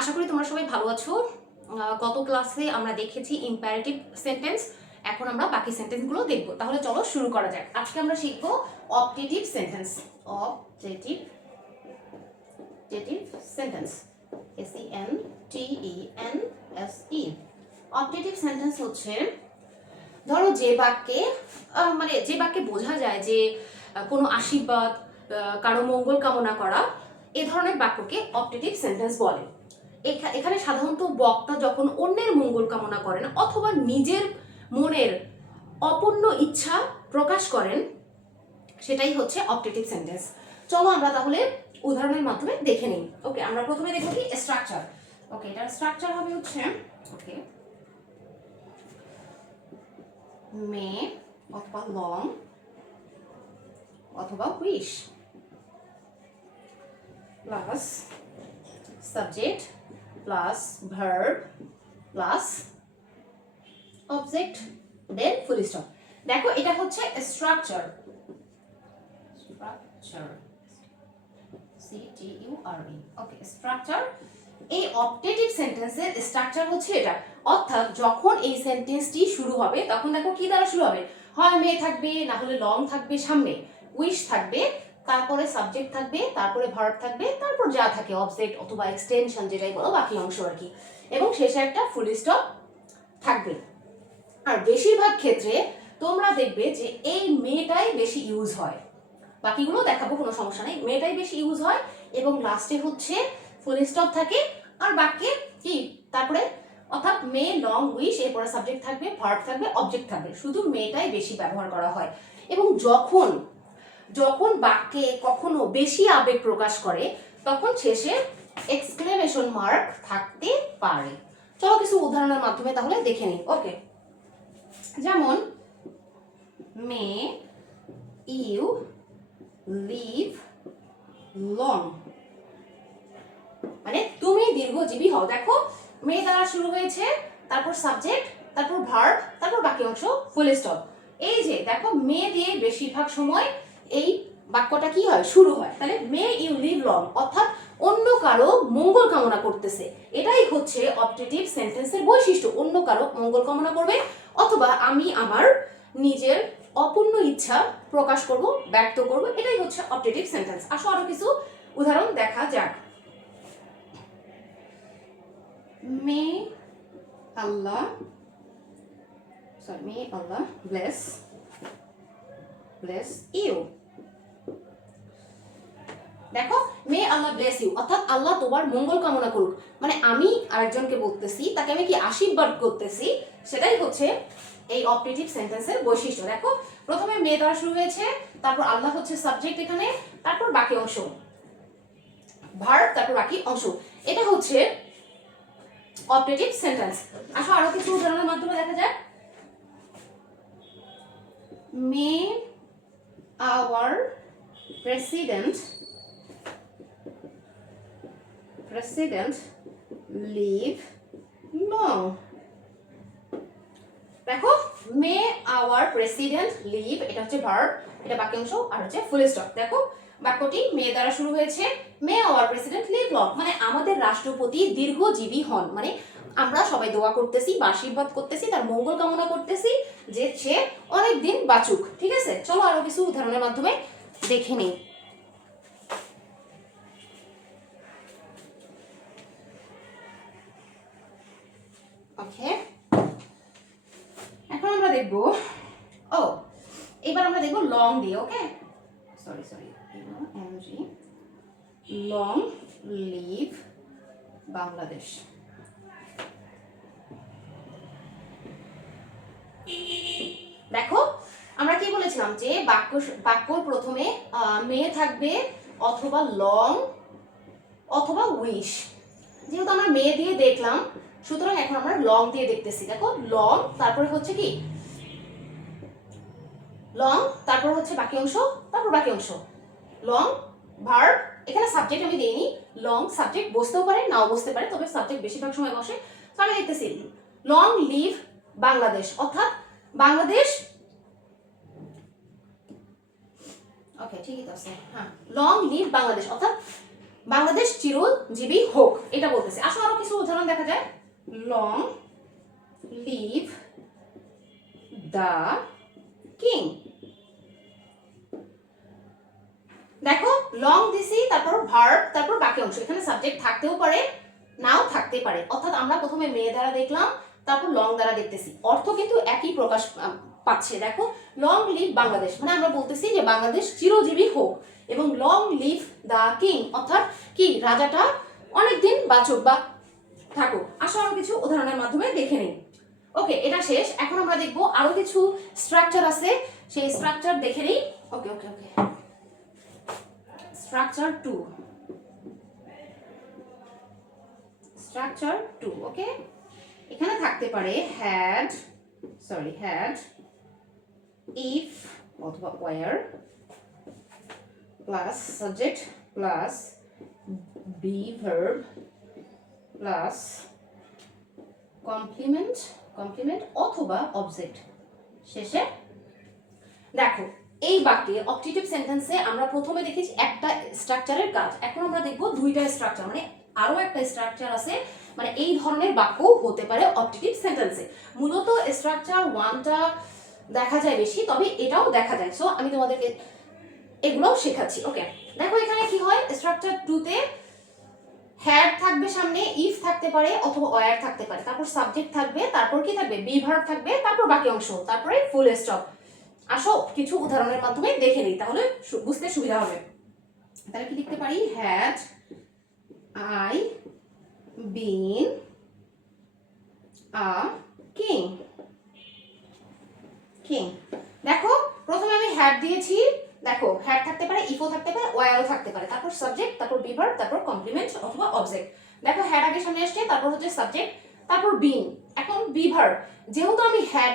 আশা করি তোমরা সবাই ভালো আছো। গত ক্লাসে আমরা দেখেছি ইম্পারেটিভ সেন্টেন্স, এখন আমরা বাকি সেন্টেন্সগুলো দেখব। তাহলে চলো শুরু করা যাক। আজকে আমরা শিখব objective sentence. Objective sentence, SENTENSE। Objective sentence হচ্ছে, ধরো যে বাক্যে যে বাক্যে বোঝা যায় যে কোনো আশীর্বাদ, কারো মঙ্গল কামনা করা, এ ধরনের বাক্যকে অবজেক্টিভ সেন্টেন্স বলে। এখানে সাধারণত বক্তা যখন অন্যের মঙ্গল কামনা করেন অথবা নিজের মনের অপূর্ণ ইচ্ছা প্রকাশ করেন, সেটাই হচ্ছে অবজেক্টিভ সেন্টেন্স। চলো আমরা তাহলে উদাহরণের মাধ্যমে দেখে নিই। ওকে, আমরা প্রথমে দেখব কি স্ট্রাকচার। ওকে, এটার স্ট্রাকচার হবে হচ্ছে ওকে মে অথবা লং অথবা wish plus subject plus verb plus object then full stop. দেখো এটা হচ্ছে স্ট্রাকচার, CTURE। Okay, structure. এই অবজেক্টিভ সেন্টেন্সের স্ট্রাকচার হচ্ছে এটা, অর্থাৎ যখন এই সেন্টেন্সটি শুরু হবে তখন দেখো কি দ্বারা শুরু হবে, হয় মে থাকবে, না হলে লং থাকবে, সামনে উইশ থাকবে, তারপরে সাবজেক্ট থাকবে, তারপরে ভার্ব থাকবে, তারপর যা থাকে অবজেক্ট অথবা এক্সটেনশন যেটাই বলো, বাকি অংশ আর কি, এবং শেষে একটা ফুল স্টপ থাকবে। আর বেশিরভাগ ক্ষেত্রে তোমরা দেখবে যে এই মেটাই বেশি ইউজ হয়, বাকিগুলো দেখাবো, কোনো সমস্যা নেই। মেটাই বেশি ইউজ হয় এবং লাস্টে হচ্ছে ফুল স্টপ থাকে। আর বাক্যে কি তারপরে, অর্থাৎ মে লং উইশ, এরপরে সাবজেক্ট থাকবে, ভার্ব থাকবে, অবজেক্ট থাকবে, শুধু মেটাই বেশি ব্যবহার করা হয়। এবং যখন যখন বাক্যে কখনো বেশি আবেগ প্রকাশ করে তখন শেষে এক্সক্লেমেশন মার্ক থাকতে পারে। চলো কিছু উদাহরণের মাধ্যমে তাহলে দেখে নিই। ওকে, যেমন মে ইউ লিভ লং, মানে তুমি দীর্ঘজীবী হও। দেখো মে দ্বারা শুরু হয়েছে, তারপর সাবজেক্ট, তারপর ভার্ব, তারপর বাকি অংশ ফুল স্টপ। এই যে দেখো মে দিয়ে বেশিরভাগ সময় এই বাক্যটা কি হয়, শুরু হয়। তাহলে মে ইউ লিভ লং, অর্থাৎ অন্য কারো মঙ্গল কামনা করতেছে, এটাই হচ্ছে অবজেক্টিভ সেন্টেন্সের বৈশিষ্ট্য। অন্য কারো মঙ্গল কামনা করবে, অথবা আমি আমার নিজের অপূর্ণ ইচ্ছা প্রকাশ করব, ব্যক্ত করব, এটাই হচ্ছে অবজেক্টিভ সেন্টেন্স। আসো আরো কিছু উদাহরণ দেখা যাক। May Allah bless you। দেখো মে আল্লাহ ব্লেস ইউ, অর্থাৎ আল্লাহ তোমার মঙ্গল কামনা করুক, মানে আমি আরেকজনকে বলতেছি, তাকে আমি কি আশীর্বাদ করতেছি, সেটাই হচ্ছে এই অবজেক্টিভ সেন্টেন্সের বৈশিষ্ট্য। দেখো প্রথমে মে দ্বারা শুরু হয়েছে, তারপর আল্লাহ হচ্ছে সাবজেক্ট এখানে, তারপর বাকি অংশ ভার্ব, তারপর বাকি অংশ, এটা হচ্ছে অবজেক্টিভ সেন্টেন্স। আসো আরো কিছু উদাহরণের মাধ্যমে দেখা যাক। মে আওয়ার প্রেসিডেন্ট লিভ লং। দেখো মে আওয়ার প্রেসিডেন্ট লিভ, এটা হচ্ছে ভার্ব, এটা বাকি অংশ, আর হচ্ছে ফুল স্টপ। দেখো বাক্যটি মে দ্বারা শুরু হয়েছে, মে আওয়ার প্রেসিডেন্ট লিভ লং, মানে আমাদের রাষ্ট্রপতি দীর্ঘজীবী হন, মানে আমরা সবাই দোয়া করতেছি বা আশীর্বাদ করতেছি, তার মঙ্গল কামনা করতেছি যে সে অনেক দিন বাঁচুক। ঠিক আছে, চলো আরো কিছু উদাহরণের মাধ্যমে দেখে নিই। ওকে, এখন আমরা দেখব, এবার আমরা দেখব লং দিয়ে। ওকে, সরি এমজি, লং লিভ বাংলাদেশ। দেখো আমরা কি বলেছিলাম যে বাক্যর প্রথমে মে থাকবে, অথবা লং অথবা উইশ। যেহেতু আমরা মে দিয়ে দেখলাম, সুতরাং এখন আমরা লং দিয়ে দেখতেছি। দেখো লং, তারপরে হচ্ছে কি লং, তারপর হচ্ছে বাকি অংশ, তারপর বাকি অংশ, লং ভার্ব, এখানে সাবজেক্ট আমি দেইনি, লং সাবজেক্ট বসতেও পারে নাও বসতে পারে, তবে সাবজেক্ট বেশিরভাগ সময় বসে। তো আমি দেখতেছি লং লিভ বাংলাদেশ, অর্থাৎ বাংলাদেশ, ওকে ঠিকই তো আছে, হ্যাঁ, লং লিভ বাংলাদেশ, অর্থাৎ বাংলাদেশ চিরজীবী হোক, এটা বলতেছে। আসো আরো দেখা যায় লং লিভ দ্য কিং। দেখো লং দিছি, তারপর ভার্ব, তারপর বাকি অংশ। এখানে সাবজেক্ট থাকতেও পারে, নাও থাকতে পারে। অর্থাৎ আমরা প্রথমে মেয়ে দ্বারা দেখলাম, তারপর লং দ্বারা দেখতেছি, অর্থ কিন্তু একই প্রকাশ পাচ্ছে। দেখো লং লিভ বাংলাদেশ, মানে আমরা বলতেছি যে বাংলাদেশ চিরজীবী হোক, এবং লং লিভ দ্য কিং অর্থাৎ কি রাজাটা অনেকদিন বাঁচুক বা থাকুক। আসো আরো কিছু উদাহরণের মাধ্যমে দেখে নিই। ওকে, এটা শেষ। এখন আমরা দেখবো আরো কিছু স্ট্রাকচার আছে, সেই স্ট্রাকচার দেখে নিই। ওকে ওকে ওকে, স্ট্রাকচার 2, স্ট্রাকচার 2। ওকে, এখানে থাকতে পারে হ্যাড ইফ অথবা were plus subject plus be verb plus complement অথবা অবজেক্ট শেষে। দেখো এই বাক্যে অবজেক্টিভ সেন্টেন্সে আমরা প্রথমে দেখেছি একটা স্ট্রাকচারের কাজ, এখন আমরা দেখব দুইটা স্ট্রাকচার, মানে আরো একটা স্ট্রাকচার আছে, মানে এই ধরনের বাক্য হতে পারে অবজেক্টিভ সেন্টেন্সে। মূলত স্ট্রাকচার 1টা দেখা যায় বেশি, তবে এটাও দেখা যায়। সো আমি তোমাদেরকে এগুলোও শেখাচ্ছি। ওকে, দেখো এখানে কি হয়, স্ট্রাকচার 2তে হ্যাড থাকবে সামনে, ইফ থাকতে পারে অথবা ওয়্যার থাকতে পারে, তারপর সাবজেক্ট থাকবে, তারপর কি থাকবে বি ভার্ব থাকবে, তারপর বাকি অংশ, তারপরে ফুল স্টপ। আসো কিছু উদাহরণের মাধ্যমে দেখে নিই, তাহলে বুঝতে সুবিধা হবে। তাহলে কি লিখতে পারি, had I been a king. দেখো প্রথমে আমি হ্যাড দিয়েছি, দেখো হ্যাড থাকতে পারে, ইফও থাকতে পারে, ওয়্যারও থাকতে পারে, তারপর সাবজেক্ট, তারপর বি ভার্ব, তারপর কমপ্লিমেন্ট অথবা অবজেক্ট। দেখো হ্যাড আগে সামনে আসছে, তারপর হচ্ছে সাবজেক্ট, তারপর বিন। এখন বি ভার্ব, যেহেতু আমি হ্যাড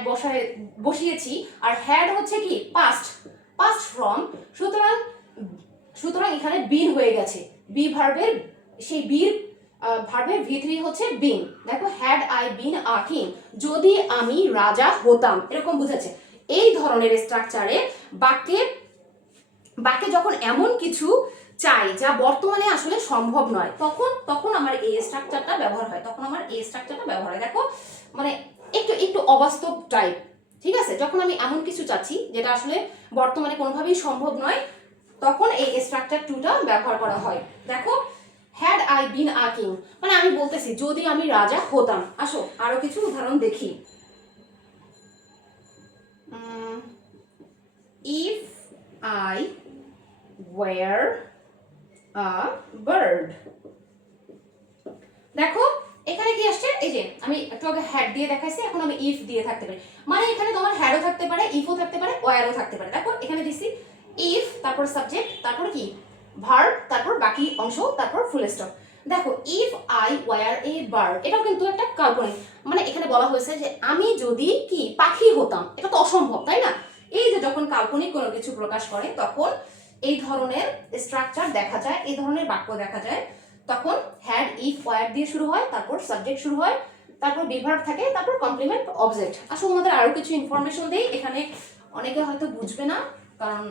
বসিয়েছি, আর হ্যাড হচ্ছে কি পাস্ট ফর্ম, সুতরাং এখানে বিন হয়ে গেছে। বি ভার্বের সেই বীর ভার্বের V3 হচ্ছে বিন। দেখো had I been a king, যদি আমি রাজা হতাম, এরকম বুঝাচ্ছে। এই ধরনের স্ট্রাকচারে বাক্যে যখন এমন কিছু চাই যা বর্তমানে আসলে সম্ভব নয়, তখন আমার এই স্ট্রাকচারটা ব্যবহার হয়, দেখো মানে একটু অবাস্তব টাইপ, ঠিক আছে। যখন আমি এমন কিছু চাচ্ছি যেটা আসলে বর্তমানে কোনোভাবেই সম্ভব নয়, তখন এই স্ট্রাকচার 2টা ব্যবহার করা হয়। দেখো had I been a king, মানে আমি বলতেছি যদি আমি রাজা হতাম। আসো আরো কিছু উদাহরণ দেখি। If I were a bird. দেখো এখানে কি আসছে, এই যে আমি একটু আগে হ্যাড দিয়ে দেখাইছি, এখন আমি ইফ দিয়ে থাকতে পারি, মানে এখানে তোমার হ্যাডও থাকতে পারে, ইফও থাকতে পারে, ওয়্যারও থাকতে পারে। দেখো এখানে দিছি ইফ, তারপর সাবজেক্ট, তারপর কি ভার্ব, তারপর বাকি অংশ, তারপর ফুল স্টপ। দেখো if I were a bird, এটাও কিন্তু একটা কাল্পনিক, মানে এখানে বলা হয়েছে যে আমি যদি কি পাখি হতাম, এটা তো অসম্ভব, তাই না। এই যে যখন কাল্পনিক কোনো কিছু প্রকাশ করে, তখন এই ধরনের স্ট্রাকচার দেখা যায়, এই ধরনের বাক্য দেখা যায়। তখন হ্যাড ইফ ওয়্যার দিয়ে শুরু হয়, তারপর সাবজেক্ট শুরু হয়, তারপর বি ভার্ব থাকে, তারপর কমপ্লিমেন্ট অবজেক্ট। আসলে আমাদের আরো কিছু ইনফরমেশন দেই, এখানে অনেকে হয়তো বুঝবে না, কারণ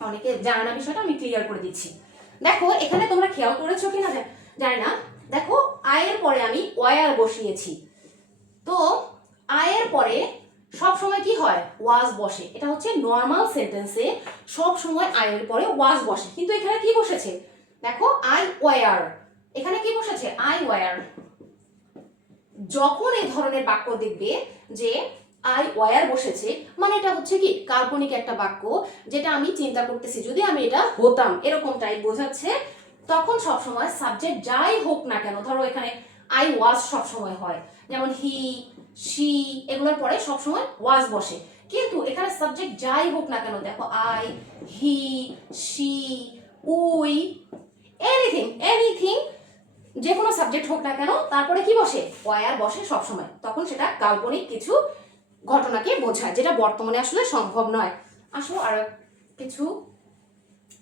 অনেকে জানে না বিষয়টা, আমি ক্লিয়ার করে দিচ্ছি। দেখো এখানে তোমরা খেয়াল করেছো কিনা জানি না, দেখো আয়ের পরে আমি ওয়্যার বসিয়েছি, তো আয়ের পরে সব সময় কি হয়, ওয়াজ বসে। এটা হচ্ছে নর্মাল সেন্টেন্সে সব সময় আয়ের পরে ওয়াজ বসে, কিন্তু এখানে কি বসেছে, দেখো আই ওয়্যার, এখানে কি বসেছে, আই ওয়্যার। যখন এই ধরনের বাক্য দেখবে যে আই ওয়্যার বসেছে, মানে এটা হচ্ছে কি কাল্পনিক একটা বাক্য, যেটা আমি চিন্তা করতেছি যদি আমি এটা হতাম, এরকম টাইপ বোঝাচ্ছে। তখন সবসময় সাবজেক্ট যাই হোক না কেন, ধরো এখানে আই ওয়াজ সবসময় হয়, যেমন হি, শি, এগুলোর পরে সবসময় ওয়াজ বসে। কিন্তু এখানে সাবজেক্ট যাই হোক না কেন, দেখো I, he, she, we, anything, যে কোনো সাবজেক্ট হোক না কেন, তারপরে কি বসে, ওয়্যার বসে সবসময়। তখন সেটা কাল্পনিক কিছু ঘটনাকে বোঝায়, যেটা বর্তমানে আসলে সম্ভব নয়। আসো আর কিছু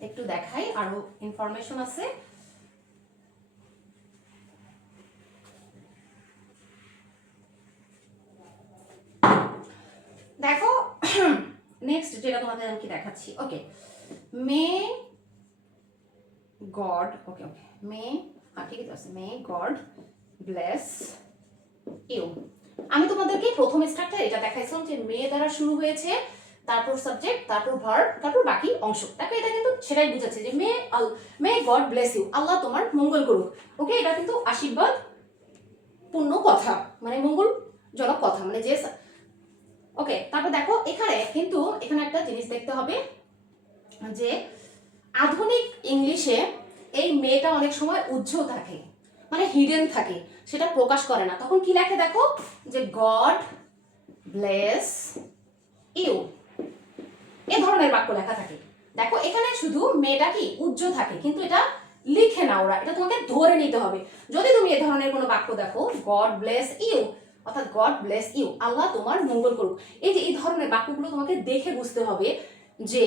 একটু দেখাই, আরো ইনফরমেশন আছে। দেখো নেক্সট যেটা তোমাদের আমি কি দেখাচ্ছি, ওকে মে গড, ওকে মে, ঠিক আছে, মে গড ব্লেস ইউ। আমি তোমাদেরকে প্রথম স্ট্রাকচার এটা দেখাইছিলাম যে মে দ্বারা শুরু হয়েছে, তারপর সাবজেক্ট, তারপর ভার্ব, তারপর বাকি অংশ। দেখো এটা কিন্তু সেটাই বুঝাচ্ছে যে মে গড ব্লেস ইউ, আল্লাহ তোমার মঙ্গল করুক। ওকে, এটা কিন্তু আশীর্বাদ পূর্ণ কথা, মানে মঙ্গলজনক কথা, মানে যে ওকে। তারপর দেখো এখানে কিন্তু এখানে একটা জিনিস দেখতে হবে যে আধুনিক ইংলিশে এই মেয়েটা অনেক সময় উজ্জ্বল থাকে, মানে হিডেন থাকে, সেটা প্রকাশ করে না। তখন কি লেখে দেখো, যে গড ব্লেস ইউ, এ ধরনের বাক্য লেখা থাকে। দেখো এখানে শুধু মেয়েটা কি উজ্জ্বল থাকে, কিন্তু এটা লিখে না ওরা, এটা তোমাকে ধরে নিতে হবে। যদি তুমি এ ধরনের কোনো বাক্য দেখো, গড ব্লেস ইউ, অর্থাৎ গড ব্লেস ইউ, আল্লাহ তোমার মঙ্গল করুক, এই যে এই ধরনের বাক্যগুলো তোমাকে দেখে বুঝতে হবে যে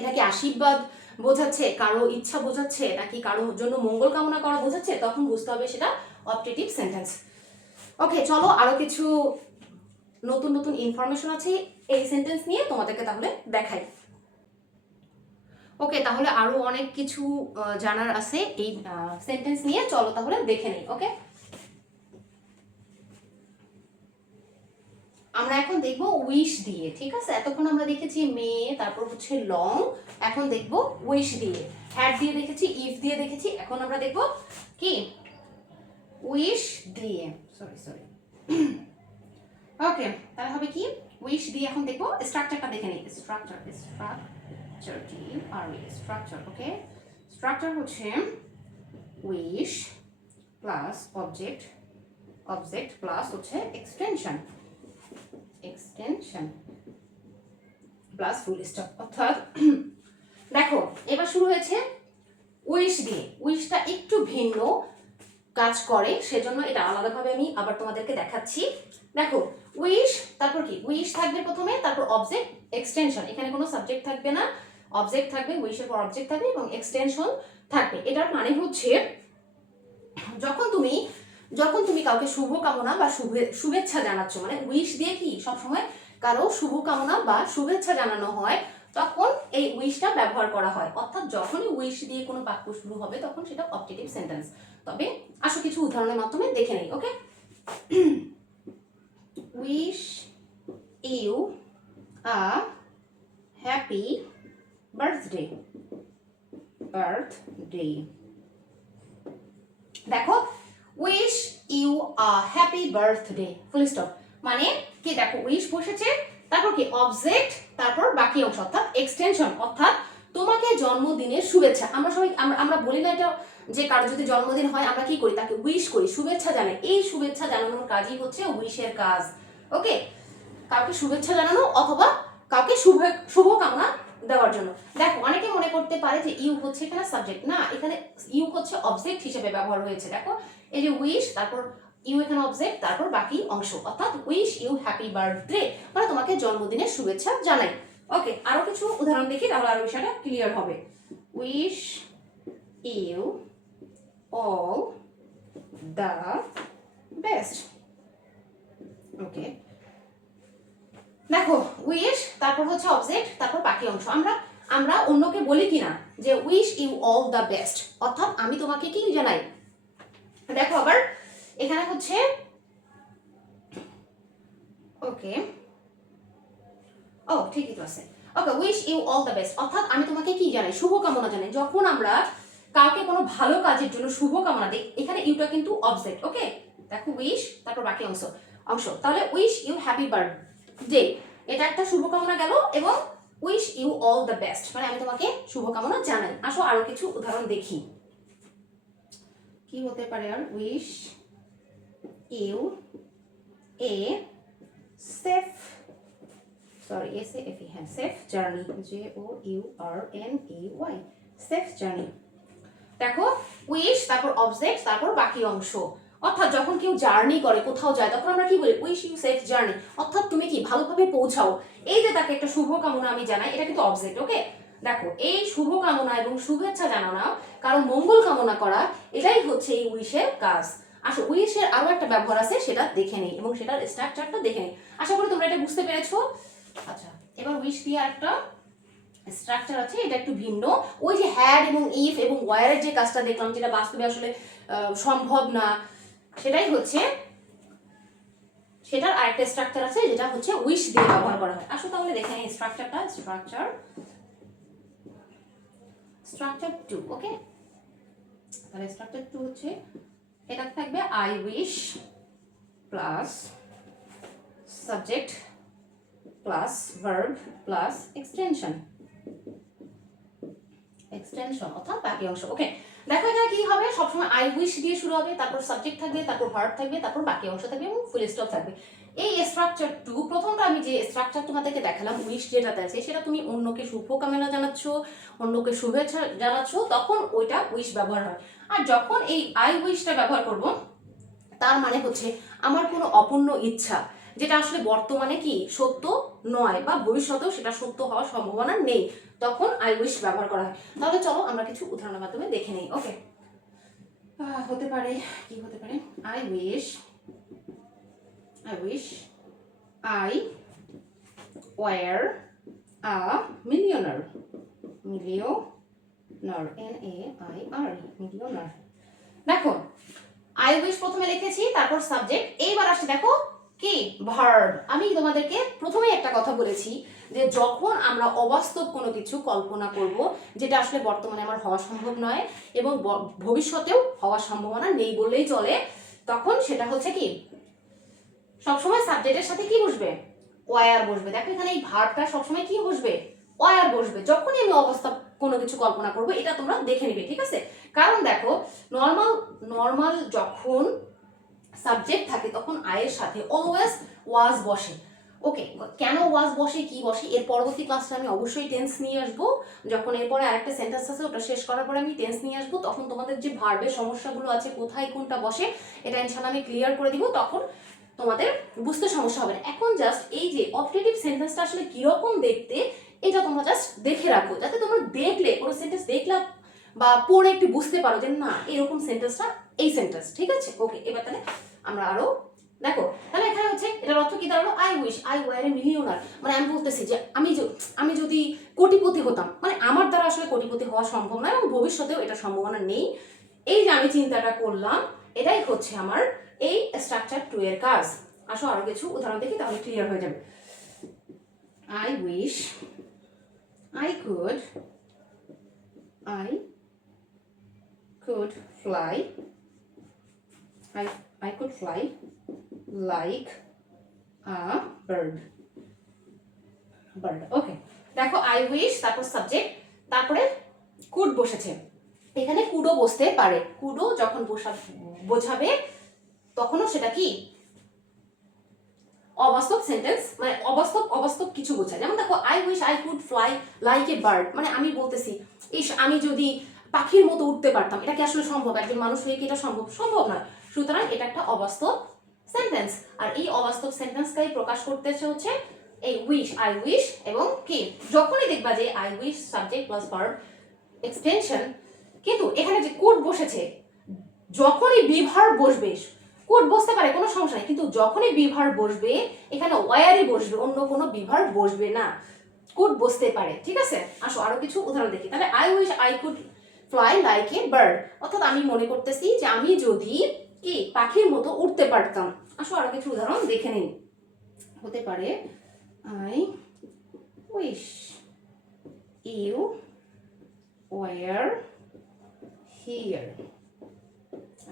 এটা কি আশীর্বাদ বোঝাচ্ছে, কারো ইচ্ছা বোঝাচ্ছে, নাকি কারোর জন্য মঙ্গল কামনা করা বোঝাচ্ছে, তখন বুঝতে হবে সেটা অপটেটিভ সেন্টেন্স। ওকে, চলো আরো কিছু নতুন নতুন ইনফরমেশন আছে এই সেন্টেন্স নিয়ে তোমাদেরকে তাহলে দেখাই। ওকে, তাহলে আরো অনেক কিছু জানার আছে এই সেন্টেন্স নিয়ে, চলো তাহলে দেখে নেই। ওকে, আমরা এখন দেখব উইশ দিয়ে, ঠিক আছে? এতক্ষণ আমরা দেখেছি মে, তারপর হচ্ছে লং, এখন দেখব উইশ দিয়ে। হ্যাড দিয়ে দেখেছি, ইফ দিয়ে দেখেছি, এখন আমরা দেখব কি উইশ দিয়ে। সরি ওকে, তাহলে হবে কি উইশ দিয়ে। এখন দেখব স্ট্রাকচারটা দেখে নিই। স্ট্রাকচার কি আর স্ট্রাকচার। ওকে, স্ট্রাকচার হচ্ছে উইশ প্লাস অবজেক্ট প্লাস হচ্ছে এক্সটেনশন প্লাস ফুল স্টপ। অর্থাৎ দেখো এবার শুরু হয়েছে উইশ দিয়ে। উইশটা একটু ভিন্ন কাজ করে, সেজন্য এটা আলাদাভাবে আমি আবার তোমাদেরকে দেখাচ্ছি। দেখো উইশ, তারপর কি উইশ থাকবে প্রথমে, তারপর অবজেক্ট এক্সটেনশন, এখানে কোনো সাবজেক্ট থাকবে না, অবজেক্ট থাকবে, উইশের পর অবজেক্ট থাকবে এবং এক্সটেনশন থাকবে। এটার মানে হচ্ছে যখন তুমি কাউকে শুভকামনা বা শুভেচ্ছা জানাচ্ছ, মানে উইশ দিয়ে কি সবসময় কারো শুভকামনা বা শুভেচ্ছা জানানো হয়, তখন এই উইশটা ব্যবহার করা হয়। অর্থাৎ যখনই উইশ দিয়ে কোনো বাক্য শুরু হবে তখন সেটা অপটেটিভ সেন্টেন্স। তবে আসো কিছু উদাহরণের মাধ্যমে দেখে নেই। Okay, wish you a happy birthday. দেখো wish you a happy birthday, full stop. মানে কি, দেখো উইশ বসেছে, তারপর কি অবজেক্ট, তারপর বাকি অংশ অর্থাৎ এক্সটেনশন, অর্থাৎ তোমাকে জন্মদিনের শুভেচ্ছা। আমরা সবাই আমরা বলি না এটা, যে কারো যদি জন্মদিন হয় আমরা কি করি, তাকে উইশ করি, শুভেচ্ছা জানাই। এই শুভেচ্ছা জানানোর কাজই হচ্ছে উইশের কাজ। ওকে, কাউকে শুভেচ্ছা জানানো অথবা কাউকে শুভকামনা দেওয়ার জন্য। দেখো অনেকে মনে করতে পারে যে ইউ হচ্ছে এখানে সাবজেক্ট, না, এখানে ইউ হচ্ছে অবজেক্ট হিসেবে ব্যবহার হয়েছে। দেখো এই যে উইশ, তারপর ইউ এখানে অবজেক্ট, তারপর বাকি অংশ, অর্থাৎ উইশ ইউ হ্যাপি বার্থডে, মানে তোমাকে জন্মদিনের শুভেচ্ছা জানাই। ওকে, আরো কিছু উদাহরণ দেখি, তাহলে আরো বিষয়টা ক্লিয়ার হবে। Wish you all the best. Okay, দেখো উইশ, তারপর হচ্ছে অবজেক্ট, তারপর বাকি অংশ। আমরা অন্যকে বলি কিনা যে wish you all the best, অর্থাৎ আমি তোমাকে কি জানাই। দেখো আবার এখানে হচ্ছে ওকে, ও ঠিকই তো আছে। Okay, wish you all the best, অর্থাৎ আমি তোমাকে কি জানাই, শুভকামনা জানাই। যখন আমরা কাউকে কোনো ভালো কাজের জন্য শুভকামনা দিই, এখানে ইউটা কিন্তু অবজেক্ট। ওকে, দেখো উইশ, তারপর বাকি অংশ, তাহলে উইশ ইউ হ্যাপি বার্থডে, এটা একটা শুভকামনা গেল, এবং wish you all the best মানে আমি তোমাকে শুভকামনা জানাই। আসো আরো কিছু উদাহরণ দেখি কি হতে পারে। আর wish you a safe safe journey, JOURNEY, safe journey. দেখো উইশ, তারপর অবজেক্ট, তারপর বাকি অংশ, অর্থাৎ যখন কেউ জার্নি করে, কোথাও যায়, তখন আমরা কি বলি, উইশ ইউ সেফ জার্নি, অর্থাৎ তুমি কি ভালোভাবে পৌঁছাও। এই যে তাকে একটা শুভকামনা আমি জানাই, এটা কিন্তু অবজেক্ট। ওকে, দেখো এই শুভকামনা এবং শুভেচ্ছা জানানো, কারো মঙ্গল কামনা করা, এটাই হচ্ছে এই উইশের কাজ। আসো উইশের আরো একটা ব্যবহার আছে, সেটা দেখে নেই এবং সেটার স্ট্রাকচারটা দেখে নেই। আশা করি তোমরা এটা বুঝতে পেরেছো। আচ্ছা, এবার উইশ দিয়ে একটা স্ট্রাকচার আছে এটা একটু ভিন্ন। ওই যে হ্যাড এবং ইফ এবং ওয়ারের যে কাজটা দেখলাম যেটা বাস্তবে আসলে সম্ভব না, সেটাই হচ্ছে সেটার আরেকটা স্ট্রাকচার আছে যেটা হচ্ছে উইশ দিয়ে ব্যবহার করা হয়। আসো তাহলে দেখে নিই স্ট্রাকচারটা। স্ট্রাকচার 2, ওকে। তাহলে স্ট্রাকচার 2 হচ্ছে এটা থাকবে I wish plus subject plus verb plus extension অর্থাৎ বাকি অংশ। ওকে, দেখো এখানে কি হবে, সবসময় আই উইশ দিয়ে শুরু হবে, তারপর সাবজেক্ট থাকবে, তারপর ভার্ব থাকবে, তারপর বাকি অংশ থাকবে এবং ফুল স্টপ থাকবে। এই স্ট্রাকচার 2 প্রথমটা আমি যে স্ট্রাকচার তোমাদেরকে দেখালাম উইশ যেটাতে আছে, সেটা তুমি অন্যকে শুভকামনা জানাচ্ছ, অন্যকে শুভেচ্ছা জানাচ্ছ, তখন ওইটা উইশ ব্যবহার হয়। আর যখন এই আই উইশটা ব্যবহার করব, তার মানে হচ্ছে আমার কোনো অপূর্ণ ইচ্ছা যেটা আসলে বর্তমানে কি সত্য নয় বা ভবিষ্যতেও সেটা সত্য হওয়ার সম্ভাবনা নেই, তখন আই উইশ ব্যবহার করা হয়। তাহলে চলো আমরা কিছু উদাহরণের মাধ্যমে দেখে নেই। ওকে, হতে পারে কি হতে পারে, I wish I were a millionaire, millionaire। দেখো আই উইশ প্রথমে লিখেছি, তারপর সাবজেক্ট, এইবার আসছে দেখো কি ভার্ব। আমি তোমাদেরকে প্রথমেই একটা কথা বলেছি যে যখন আমরা অবাস্তব কোনো কিছু কল্পনা করব যেটা আসলে বর্তমানে আমার হওয়া সম্ভব নয় এবং ভবিষ্যতেও হওয়ার সম্ভাবনা নেই বললেই চলে, তখন সেটা হচ্ছে কি সবসময় সাবজেক্টের সাথে কি বসবে, ওয়ার বসবে। দেখো এখানে এই ভার্বটা সবসময় কি বসবে, ওয়ার বসবে। যখনই আমি অবস্থা কোনো কিছু কল্পনা করব, এটা তোমরা দেখে নিবে, ঠিক আছে? কারণ দেখো নর্মাল যখন সাবজেক্ট থাকে তখন আয়ের সাথে অলওয়েজ ওয়াজ বসে। ওকে, কেন ওয়াজ বসে কি বসে এর পরবর্তী ক্লাসে আমি অবশ্যই টেন্স নিয়ে আসবো। যখন এরপরে আরেকটা সেন্টেন্স আছে ওটা শেষ করার পরে আমি টেন্স নিয়ে আসবো, তখন তোমাদের যে ভার্বের সমস্যাগুলো আছে কোথায় কোনটা বসে এটা ইনশাআল্লাহ আমি ক্লিয়ার করে দিব, তখন তোমাদের বুঝতে সমস্যা হবে না। এখন জাস্ট এই যে অবজেক্টিভ সেন্টেন্সটা আসলে কিরকম দেখতে এটা তোমরা জাস্ট দেখে রাখো, যাতে তোমরা দেখলে কোনো সেন্টেন্স দেখলা বা পড়ে একটু বুঝতে পারো যে না এরকম সেন্টেন্সটা এই সেন্টেন্স, ঠিক আছে? ওকে, এবার তাহলে আমরা আরো দেখো, তাহলে এখানে হচ্ছে এটার অর্থ কি দাঁড়ালো, I wish I were A millionaire. মানে আমি বলতেছি যে আমি যদি কোটিপতি হতাম, মানে আমার দ্বারা আসলে কোটিপতি হওয়া সম্ভব নয় এবং ভবিষ্যতেও এটা সম্ভাবনা নেই। এই যে আমি চিন্তাটা করলাম, এটাই হচ্ছে আমার এই স্ট্রাকচার 2 এর কাজ। আসো আরো কিছু উদাহরণ দেখি, তাহলে ক্লিয়ার হয়ে যাবে। I wish I could fly like a bird। ওকে, দেখো আই উইশ তারপর সাবজেক্ট, তারপরে কুড বসেছে। এখানে কুডও বসতে পারে, কুডও যখন বোঝাবে তখনও সেটা কি অবাস্তব সেন্টেন্স, মানে অবাস্তব কিছু বোঝায়। যেমন দেখো I wish I could fly like a bird, মানে আমি বলতেছি ইস আমি যদি পাখির মতো উঠতে পারতাম। এটা কি আসলে সম্ভব? একজন মানুষ হয়ে কি এটা সম্ভব নয়। সুতরাং এটা একটা অবাস্তব সেন্টেন্স। আর এই অবাস্তব সেন্টেন্সটাই প্রকাশ করতেছে হচ্ছে এই উইশ, আই উইশ এবং কি যখনই দেখবা যে I wish subject plus verb extension, কিন্তু এখানে যে কুড বসেছে, যখনই বি ভার্ব বসবে, কুড বসতে পারে কোনো সমস্যা নেই, কিন্তু যখনই বি ভার্ব বসবে এখানে ওয়ারই বসবে, অন্য কোনো বি ভার্ব বসবে না। কুড বসতে পারে, ঠিক আছে? আসো আরো কিছু উদাহরণ দেখি। তাহলে I wish I could fly like a bird, অর্থাৎ আমি মনে করতেছি যে আমি যদি কি পাখির মতো উঠতে পারতাম। আসো আরো কিছু উদাহরণ দেখে নিই। হতে পারে I wish you were here.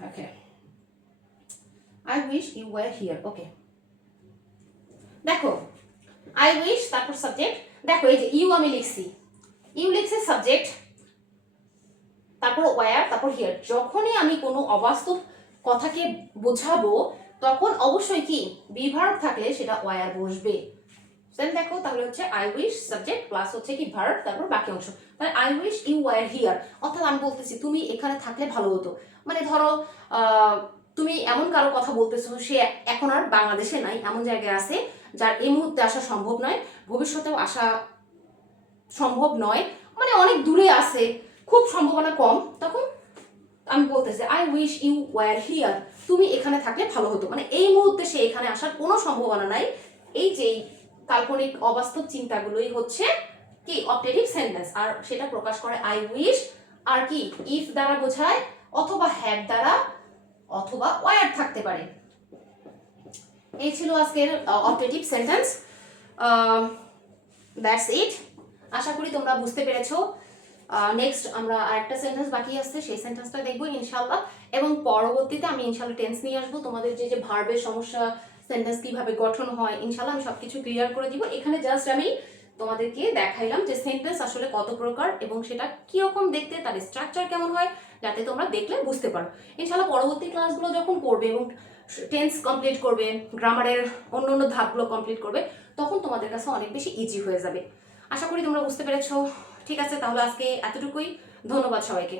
Okay, I wish you were here। Okay, দেখো I wish তারপর সাবজেক্ট, দেখো এই যে ইউ আমি লিখছি, ইউ লিখছি সাবজেক্ট, তারপর ওয়ার, তারপর হিয়ার। যখনই আমি কোনো অবাস্তব কথাকে বোঝাবো তখন অবশ্যই কি বি ভার্ব থাকলে সেটা ওয়ার বসবে। দেন দেখো তাহলে হচ্ছে আই উইশ সাবজেক্ট প্লাস হচ্ছে কি ভার্ব, তারপর বাকি অংশ। তাহলে I wish you were here, অর্থাৎ আমি বলতেছি তুমি এখানে থাকলে ভালো হতো। মানে ধরো তুমি এমন কারো কথা বলতেছো সে এখন আর বাংলাদেশে নাই, এমন জায়গায় আছে যার এই মুহূর্তে আসা সম্ভব নয়, ভবিষ্যতেও আসা সম্ভব নয়, মানে অনেক দূরে আছে, খুব সম্ভাবনা কম। তখন আমি বলতেছি I wish you were here, তুমি এখানে থাকলে ভালো হতো, মানে এই মুহূর্তে সে এখানে আসার কোনো সম্ভাবনা নাই। এই যে কাল্পনিক অবাস্তব চিন্তাগুলোই হচ্ছে কি অপটেটিভ সেন্টেন্স, আর সেটা প্রকাশ করে আই উইশ, আর কি ইফ দ্বারা বোঝায়, অথবা হ্যাড দ্বারা, অথবা ওয়ার থাকতে পারে। এই ছিল আজকের অপটেটিভ সেন্টেন্স। That's it. আশা করি তোমরা বুঝতে পেরেছো। নেক্সট আমরা আরেকটা সেন্টেন্স বাকি আছে, সেই সেন্টেন্সটা দেখবো ইনশাআল্লাহ, এবং পরবর্তীতে আমি ইনশাআল্লাহ টেন্স নিয়ে আসবো। তোমাদের যে ভার্বের সমস্যা, সেন্টেন্স কিভাবে গঠন হয়, ইনশাআল্লাহ আমি সবকিছু ক্লিয়ার করে দিব। এখানে জাস্ট আমি তোমাদেরকে দেখাইলাম যে সেন্টেন্স আসলে কত প্রকার এবং সেটা কিরকম দেখতে, তার স্ট্রাকচার কেমন হয়, যাতে তোমরা দেখলে বুঝতে পারো। ইনশাআল্লাহ পরবর্তী ক্লাসগুলো যখন করবে এবং টেন্স কমপ্লিট করবে, গ্রামারের অন্য অন্য ধাপগুলো কমপ্লিট করবে, তখন তোমাদের কাছে অনেক বেশি ইজি হয়ে যাবে। আশা করি তোমরা বুঝতে পেরেছো। ঠিক আছে, তাহলে আজকে এতটুকুই। ধন্যবাদ সবাইকে।